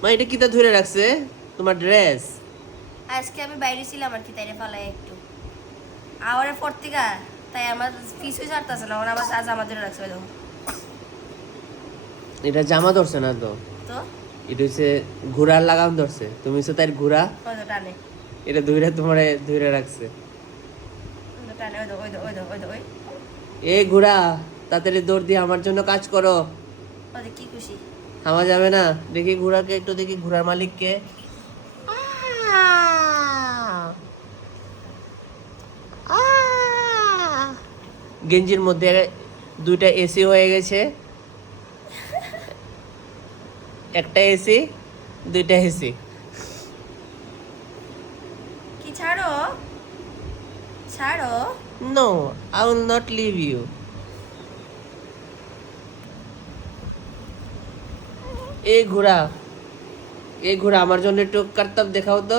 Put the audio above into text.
মা এটা কিতা ধরে রাখছে তোমার ড্রেস? আজকে আমি বাইরে ছিলাম আর কি, তাইরে ফালাই একটু আওয়ারের পর থেকে, তাই আমার পিস হয়ে ছাড়তেছে না, আমার আজ আমার ধরে রাখছে ওই দেখো। এটা জামা ধরছে না তো, তো এটা হচ্ছে ঘোড়ার লাগাম ধরছে, তুমি হচ্ছে তার ঘোড়া, ওই তো টানে, এটা ধরে তোমারে ধরে রাখছে। ওই তো টানে, ওই তো ওই তো ওই তো ওই তো ওই এ ঘোড়া, তাড়াতাড়ি দৌড় দিয়ে আমার জন্য কাজ করো। ওই যে কি খুশি। থামা যাবে না। দেখি ঘোড়াকে একটু, দেখি ঘোড়ার মালিককে। আহ! আহ! গেঞ্জির মধ্যে দুইটা এসি হয়ে গেছে, একটা এসি, দুইটা এসি। কি ছাড়ো, ছাড়ো। No, I will not leave you. এই ঘোড়া, এই ঘোড়া আমার জন্য একটু কর্তব্য দেখাও তো।